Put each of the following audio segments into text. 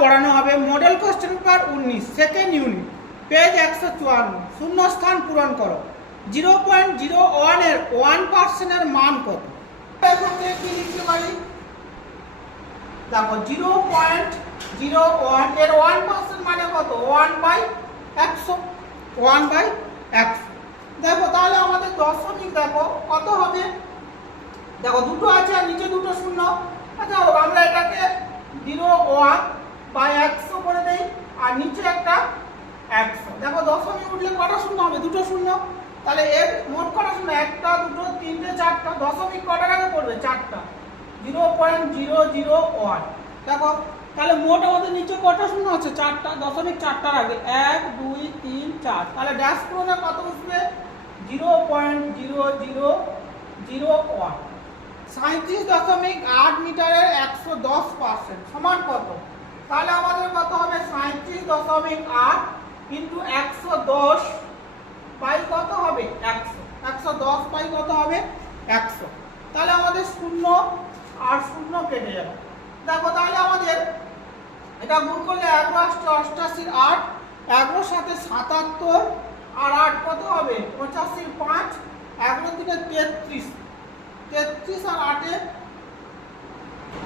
পড়ানো হবে model question paper 19 second unit page 154 শূন্যস্থান পূরণ করো। 0.01 এর 1% এর মান কত? এখান থেকে কি লিখতে পারি? দেখো 0.01 এর 1% মানে কত? 1/100। 1/100। দেখো তাহলে আমাদের দশমিক দেখো কত হবে? দেখো দুটো আছে আর নিচে দুটো শূন্য। আচ্ছা আমরা এটাকে 0.1/100 করে দেই আর নিচে একটা 100। দেখো দশমিক উঠলে কটা শূন্য হবে? দুটো শূন্য। তাহলে এর মোট কটা শূন্য? একটা, দুটো, তিনটে, চারটা। দশমিক কটার আগে পড়বে? চারটা। 0.001। দেখো তাহলে মোট আমাদের নিচে কটা শূন্য আছে? চারটা। দশমিক চারটার আগে 1 2 3 4। তাহলে ড্যাশ করলে কত বসবে? 0.0001। 37.8 মিটারের 110% সমান কত? তাহলে আমাদের কত হবে? 37.8 ইন্টু 110 বাই কত হবে? 100। 110 বাই কত হবে? 100। তাহলে আমাদের শূন্য আর শূন্য কেটে যাবে। দেখো তাহলে আমাদের এটা গুণ করলে 11 88 8, 11 সাথে 77 আর 8 কত হবে? 85 5, 11 দিকে 33, 33 আর 8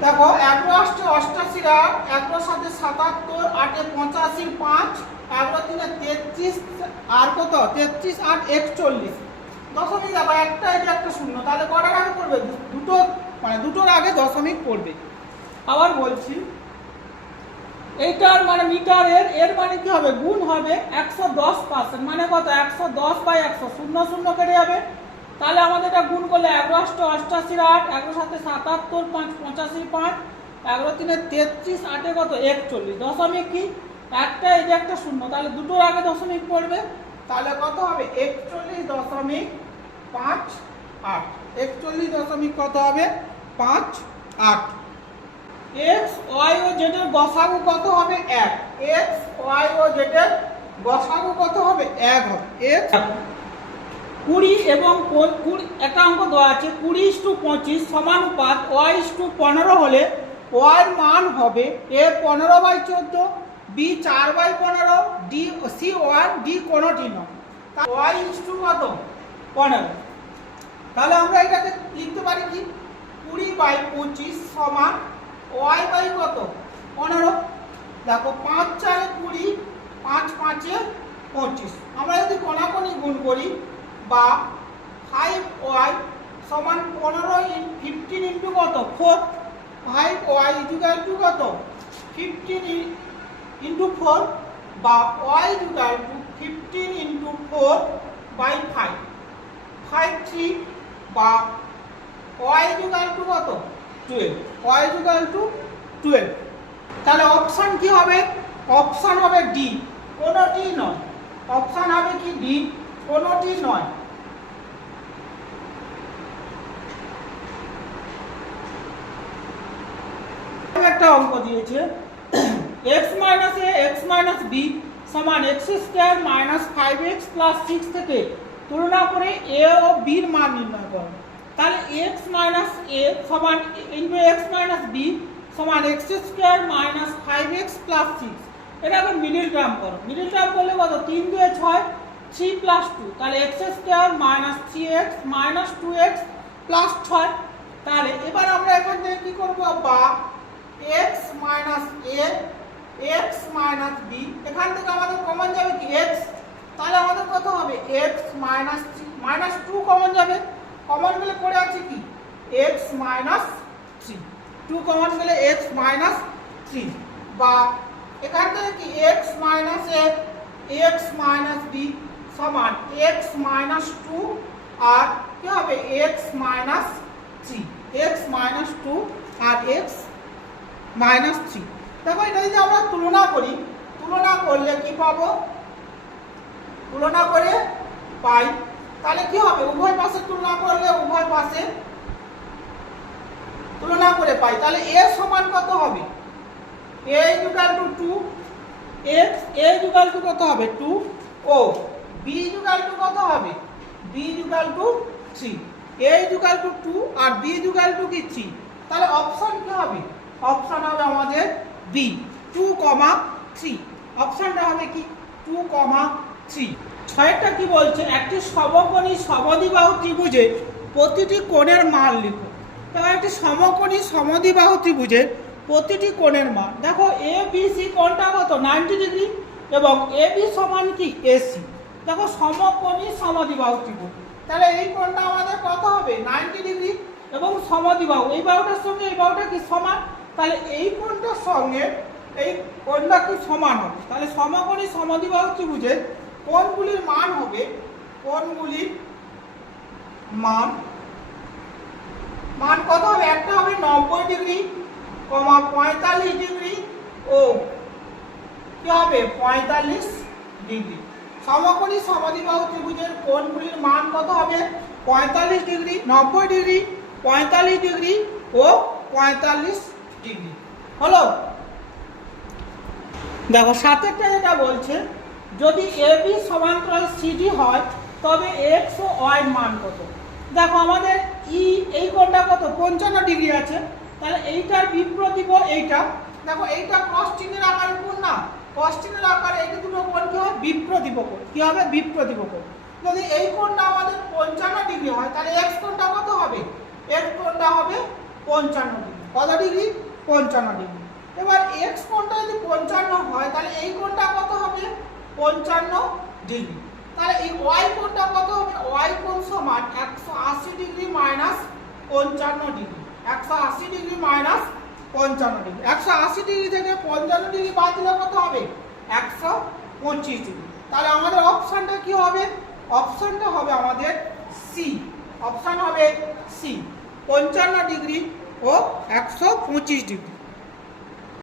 দেখো 11 88 আর 11 সাথে 77, 8 85 5, 11 দিকে 33 আর কত? 33 8 41। দশমিক দেখো একটা এটা একটা শূন্য। তাহলে কটার আগে পড়বে? দুটো, মানে দুটোর আগে দশমিক পড়বে। আবার বলছি এইটার মানে মিটারের এর মানে কি হবে? গুণ হবে 110%। মানে কত? 110/100। শূন্য শূন্য কেটে যাবে। তাহলে আমাদের এটা গুণ করলে 11 88 8, 11 সাথে 77 5, 85 5, 11 3 33, 8 কত? 41। দশমিক কি? একটা এই যে একটা শূন্য। তাহলে দুটোর আগে দশমিক পড়বে। তাহলে কত হবে? 41.58। 41 কত হবে? 58। x y ও z এর গসাগু কত হবে? 1। x y ও z এর গসাগু কত হবে? 1 হবে। x 20 এবং 20 একটা অঙ্ক দেওয়া আছে 20:25 সমানুপাত y:15 হলে y এর মান হবে a 15/14, b 4/15, d c 1, d কোনটি নয়। y কত? 15। তাহলে আমরা এটাকে লিখতে পারি কি? 20/25 সমান y বাই কত? 15। দেখো 5 4 20, 5 5 25। আমরা যদি কোণাকোণি গুণ করি বা 5y সমান 15 ইন্টু কত? 4। 5y ইকুয়াল টু কত? 15 ইন্টু 4 বা y equal to 15 into 4 by 5। 53 বা y ইকুয়াল টু কত? 12। y equal to 12। তাহলে অপশন কি হবে? অপশন হবে ডি, কোনটি নয়। অপশন হবে কি? ডি, কোনটি নয়। একটা অঙ্ক দিয়েছে x minus a x minus b সমান x square minus 5x plus 6 থেকে তুলনা করে a ও b এর মান নির্ণয় করো। তাহলে x মাইনাস a সমান ইনটু x মাইনাস b সমান x square minus 5x plus 6। এটাকে মিডল টার্ম করো। মিডল টার্ম করলে কত? 3 2 6, 3 প্লাস 2। তাহলে x square minus 3x minus 2x plus 6। তাহলে এবার আমরা এখান থেকে কি করব? বা x minus a x minus b, এখান থেকে আমাদের কমন যাবে কি? x। তাহলে আমাদের কত হবে? x মাইনাস 3 মাইনাস 2 কমন যাবে। কমন গেলে পড়ে আছে কি? x minus 3। 2 কমন গেলে x মাইনাস 3 বা এখান থেকে কি? x minus a x minus b সমান x মাইনাস 2 আর কি হবে? x minus 3। x মাইনাস 2 আর x মাইনাস 3। দেখো এটা যদি আমরা তুলনা করি, তুলনা করলে কি পাবো? তুলনা করে পাই। তাহলে কি হবে? উভয় পাশে তুলনা করলে উভয় পাশে তুলনা করে পাই। তাহলে a সমান কত হবে? a equal to 2, x a equal to কত হবে? 2 ও b ইকুয়াল টু কত হবে? b equal to 3। a equal to 2 আর b ইকুয়াল টু কি? 3। তাহলে অপশন কি হবে? অপশন হবে আমাদের বি। 2,3 অপশনটা হবে কি 2,3। ছয়টা কি বলছে একটি সমকোণী সমদ্বিবাহু ত্রিভুজে প্রতিটি কোণের মান লিখো। তাহলে একটি সমকোণী সমদ্বিবাহু ত্রিভুজের প্রতিটি কোণের মান দেখো এ বি সি কোণটা কত 90 ডিগ্রি এবং এ বি সমান কি এসি। দেখো সমকোণী সমদ্বিবাহু ত্রিভুজ তাহলে এই কোণটা আমাদের কত হবে 90 ডিগ্রি এবং সমদ্বিবাহু এই বাহুটার সঙ্গে এই বাহুটা কি সমান তাহলে এই কোণটার সঙ্গে এই কোণটা কি সমান হবে। তাহলে সমকোণী সমদ্বিবাহু ত্রিভুজের কোণগুলির মান হবে কোণগুলির মান কত হবে একটা হবে 90 ডিগ্রি 45 ডিগ্রি ও কি হবে 45 ডিগ্রি। সমকোণী সমদ্বিবাহু ত্রিভুজের কোণগুলির মান কত হবে 45 ডিগ্রি 90 ডিগ্রি 45 ডিগ্রি ও 45 ডিগ্রি হলো। দেখো সাতেরটা যেটা বলছে যদি এ বি সমান্তরাল সিডি হয় তবে এক্স ও ওয়াই মান কত। দেখো আমাদের ই এই কোণটা কত 55 ডিগ্রি আছে তাহলে এইটার বিপরীত এইটা দেখো এইটা ক্রস চিহ্নের আকারে কোণ না ক্রস চিহ্নের আকারে এই দুটো কোণ কি হয় বিপরীত কোণ কি হবে বিপরীত কোণ। যদি এই কোণটা আমাদের 55 ডিগ্রি হয় তাহলে এক্স কোণটা কত হবে এক্স কোণটা হবে 55 ডিগ্রি কত ডিগ্রি 55 ডিগ্রি। এবার এক্স কোণটা যদি 55 হয় তাহলে এই কোণটা কত হবে 55 ডিগ্রি। তাহলে এই ওয়াই কোণটা কত হবে ওয়াই কোণ সমান 180 degree minus 55 degree 180 degree minus 55 degree 180 degree থেকে 55 ডিগ্রি বাদ দিলে কত হবে 125 ডিগ্রি। তাহলে আমাদের অপশনটা কি হবে অপশনটা হবে আমাদের সি অপশন হবে সি 55 ডিগ্রি ও 125 ডিগ্রি।